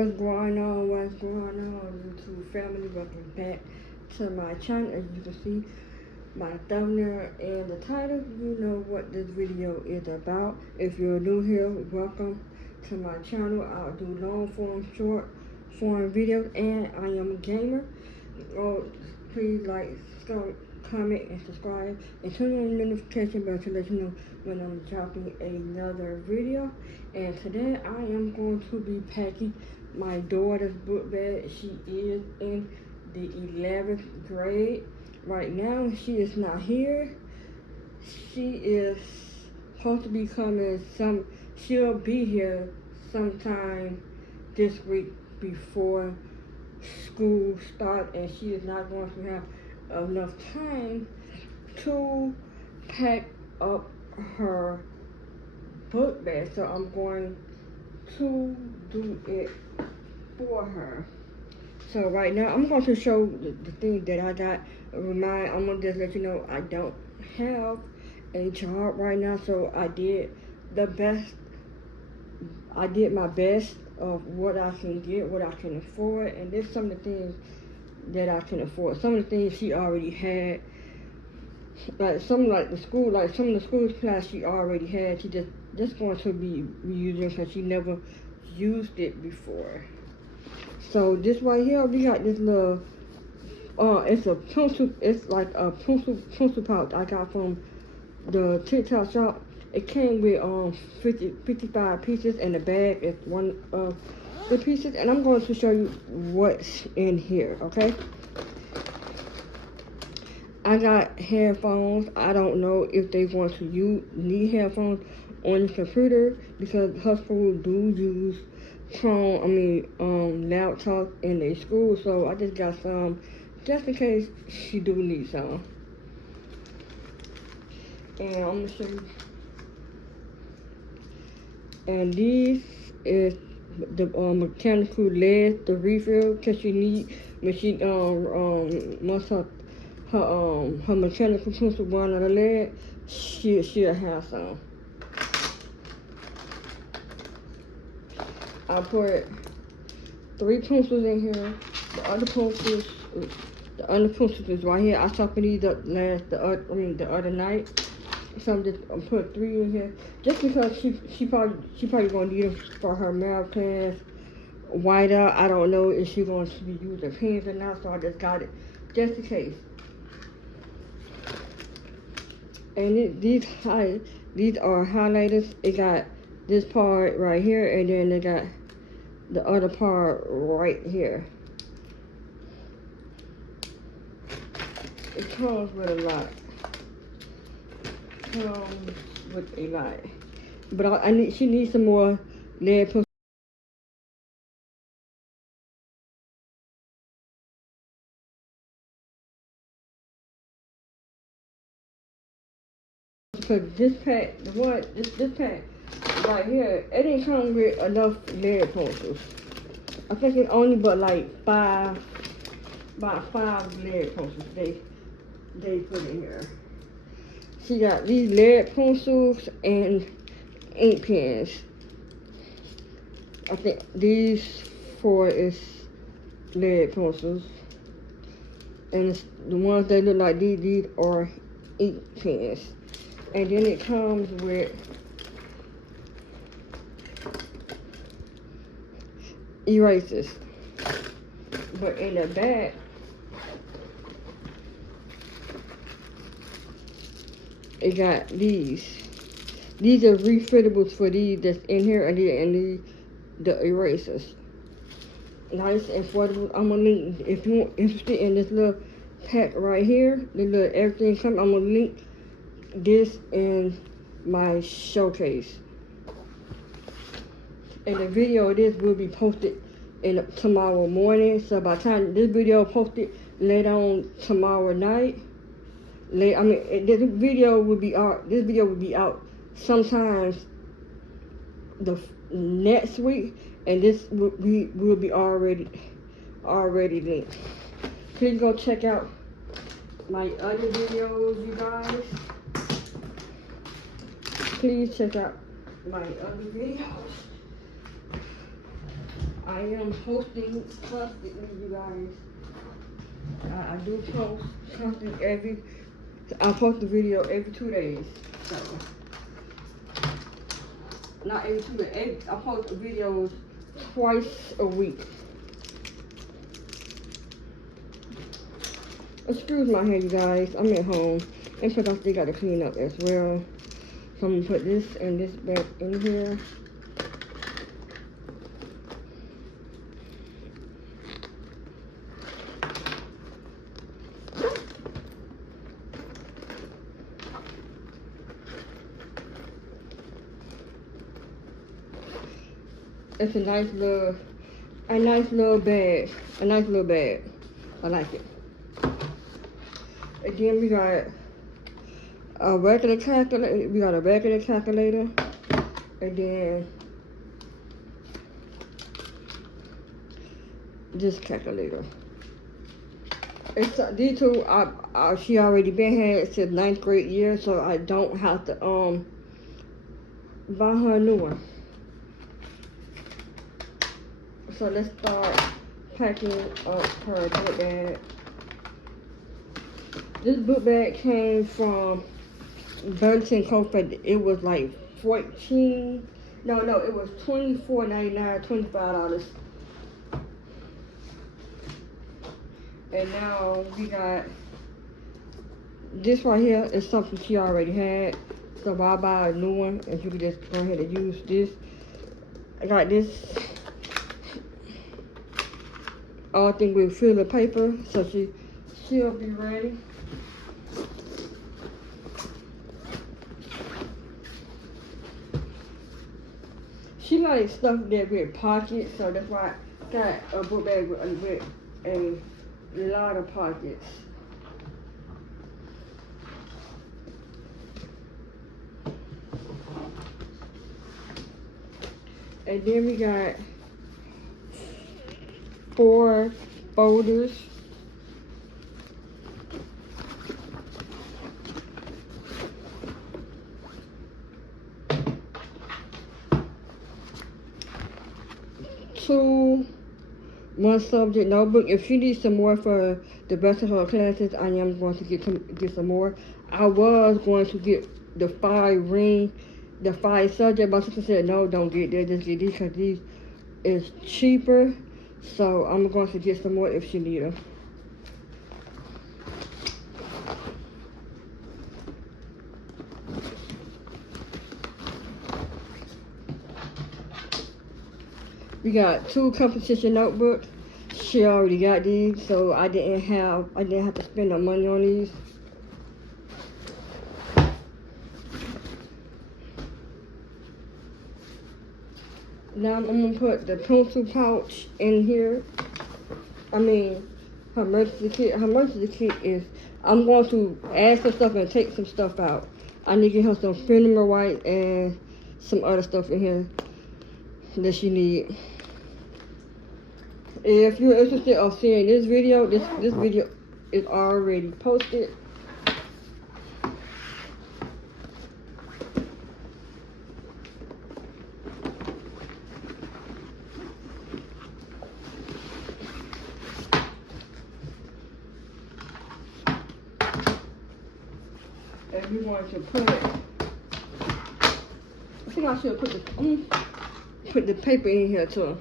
What's going on? What's going on, YouTube family? Welcome back to my channel. As you can see, my thumbnail and the title, you know what this video is about. If you're new here, welcome to my channel. I'll do long form, short form videos, and I am a gamer. Oh, please like, comment, and subscribe, and turn on the notification bell to let you know when I'm dropping another video. And today I am going to be packing my daughter's book bag. She is in the 11th grade. Right now, she is not here. She is supposed to be coming she'll be here sometime this week before school start, and she is not going to have enough time to pack up her book bag, so I'm going to do it for her. So right now I'm going to show the things that I got. I'm gonna just let you know I don't have a job right now, so I did my best of what I can get, what I can afford, and there's some of the things that I can afford. Some of the things she already had, some of the school class she already had. She just going to be reusing because she never used it before. So this right here, we got this little it's a pencil, it's like a pencil pouch I got from the TikTok shop. It came with 55 pieces, and the bag is one of the pieces, and I'm going to show you what's in here, okay? I got headphones. I don't know if they're going to need headphones on the computer, because her school do use laptops in their school, so I just got some just in case she do need some. And I'm gonna show you. And these is the mechanical lead, the refill, cause she need when she once her mechanical pencil run out of lead, she'll have some. I put 3 pencils in here. The other pencils is right here. I sharpened these up the other night. So I'm just put 3 in here just because she probably gonna need them for her math class. Whiteout, I don't know if she's going to be using pens or not, so I just got it just in case. And these are highlighters. It got this part right here, and then they got the other part right here. It comes with a lot. But she needs some more lead pencil. Because this pack right here, it didn't come with enough lead pencils. I think it's only about 5 lead pencils they put in here. She got these lead pencils and ink pens. I think these 4 is lead pencils, and the ones that look like these are ink pens. And then it comes with erasers. But in the back, it got these. These are refillables for these that's in here, and the erasers. Nice and affordable. I'm gonna link, if you're interested in this little pack right here, the little everything come, I'm gonna link this in my showcase. And the video of this will be posted tomorrow morning. So by the time this video posted later on tomorrow night, this video will be out sometimes the next week, and this will be already linked. Please go check out my other videos, you guys. Please check out my other videos. I am hosting constantly, you guys. I do post constantly I post a video every 2 days. So, not every 2 days, I post videos twice a week. Excuse my hair, you guys. I'm at home. And because I still got to clean up as well. So I'm going to put this and this back in here. It's a nice little bag. A nice little bag. I like it. Again, we got a regular calculator. We got a regular calculator. And then this calculator. It's these two she already been had since 9th grade year, so I don't have to buy her a new one. So let's start packing up her book bag. This book bag came from Burlington Coat. It was like it was $24.99, $25. And now we got this right here is something she already had. So why buy a new one if you can just go ahead and use this? I got this thing with filler paper, so she'll be ready. She likes stuff that with pockets, so that's why I got a book bag with a lot of pockets. And then we got 4 folders. One subject notebook. If she needs some more for the rest of her classes, I am going to get some more. I was going to get the 5 subject, but sister said no, don't get that. Just get these because these is cheaper. So I'm going to get some more if she need them. We got 2 composition notebooks. She already got these, so I didn't have to spend no money on these. Now I'm gonna put the pencil pouch in here. I mean, her emergency kit. Her emergency kit is, I'm going to add some stuff and take some stuff out. I need to get her some Fenimore White and some other stuff in here that she need. If you're interested in seeing this video, this video is already posted. And we want to put, I think I should put the paper in here too.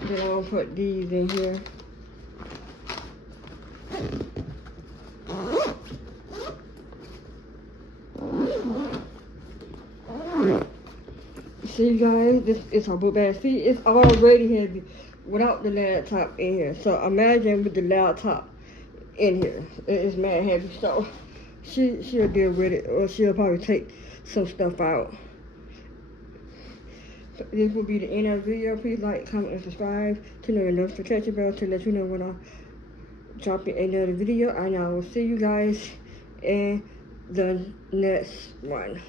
Then I'll put these in here. See guys, this is our book bag. See, it's already heavy without the laptop in here. So imagine with the laptop in here. It's mad heavy. So she'll deal with it, or she'll probably take some stuff out. This will be the end of the video. Please like, comment, and subscribe to know the notification bell to let you know when I drop another video. And I will see you guys in the next one.